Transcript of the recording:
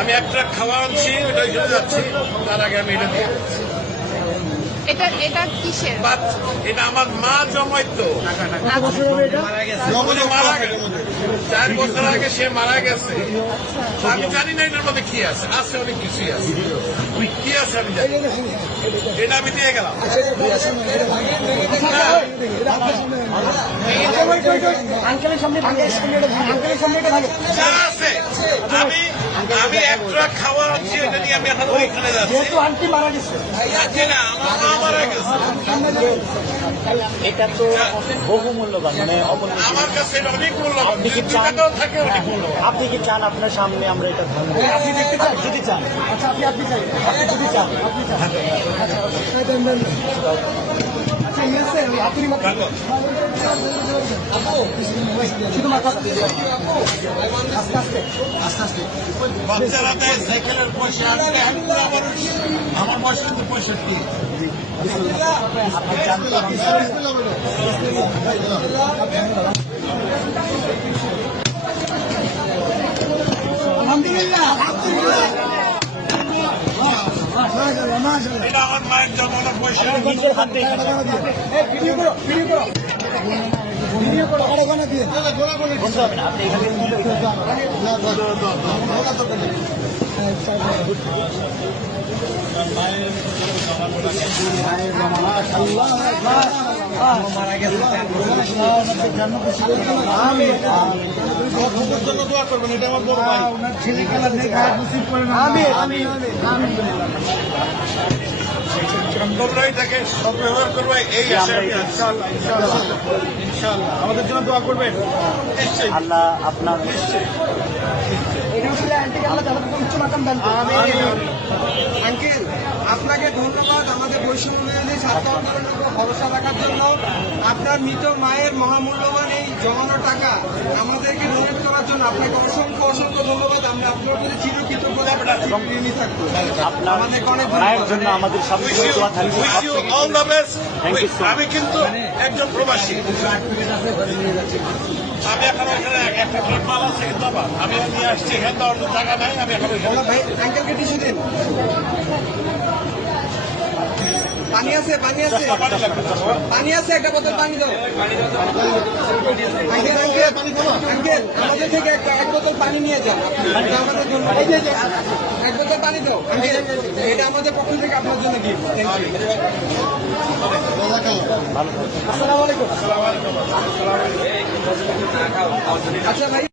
আমি একটা খাওয়া আনছি, ওটা চলে যাচ্ছি, তার আগে আমি এটা দিয়ে এটা কিসের? এটা আমার মা জমাইতো, মারা গেছে 4 বছর আগে, সে মারা গেছে। আমি জানি না এটার মধ্যে কি আছে, অনেক কিছুই আছে, কি আছে আমি জানি, এটা আমি দিয়ে গেলাম। যা আছে আমি একটা খাওয়া আনছি, এটা নিয়ে আমি এখন ওইখানে যাচ্ছি। আন্টি মারা গেছে, আমার মা মারা গেছে, এটা তো বহু মূল্যবান, মানে আমার কাছে এটা অনেক মূল্যবান, 2 টাকাও থাকে, অনেক মূল্যবান। আপনি কি চান আপনার সামনে আমরা এটা ধারণ করি? আপনি দেখতে চান? যদি চান, আচ্ছা আপনি চাই, আপনি যদি চান, আপনি চান, বাচ্চারা দেয় সাইকেলের পয়সা, আমার বয়স কিন্তু 65। এটা আমার মায়ের জমানো পয়সা, নিজের হাতে বলতে হবে না, আপনি এখানে মারা গেছে, দোয়া করবেন, এটা আমার বড় ভাই। তোমরাই তাকে সদ্ব্যবহার করবে, এই আশা ইনশাআল্লাহ আমাদের জন্য দোয়া করবেন। নিশ্চয়ই আল্লাহ আপনার আঙ্কেল, আপনাকে ধন্যবাদ আমাদের বৈষম্য বিরোধী ছাত্র আন্দোলনের উপর ভরসা রাখার জন্য। আপনার মৃত মায়ের মহামূল্যবান এই জমানো টাকা আমাদেরকে ডোনেট করার জন্য আপনাকে অসংখ্য অসংখ্য ধন্যবাদ। আমরা আপনার প্রতি চিরকৃতজ্ঞতা ঋণী থাকবো। আপনার আমাদেরকে অনেক মায়ের জন্য আমাদের সবসময় দোয়া থাকবে। All the best. Thank you so much. আমি কিন্তু একজন প্রবাসী, আমি এখন ওখানে একটা মাল আছে, কিন্তু আমার আমি নিয়ে আসছি, এখানে অন্য টাকা নাই, আমি এখন ওইখানে ভাই আঙ্কেলকে টিস্যু দিন। পানি আছে, পানি আছে, পানি আছে, একটা বোতল পানি দাও। আঙ্কেল আঙ্কেল আঙ্কেল আমাদের থেকে এক বোতল পানি নিয়ে যাও, আমাদের জন্য এক বোতল পানি দাও আঙ্কেল, এটা আমাদের পক্ষ থেকে আপনার জন্য গিফট। আসসালামু আলাইকুম। আচ্ছা ভাই।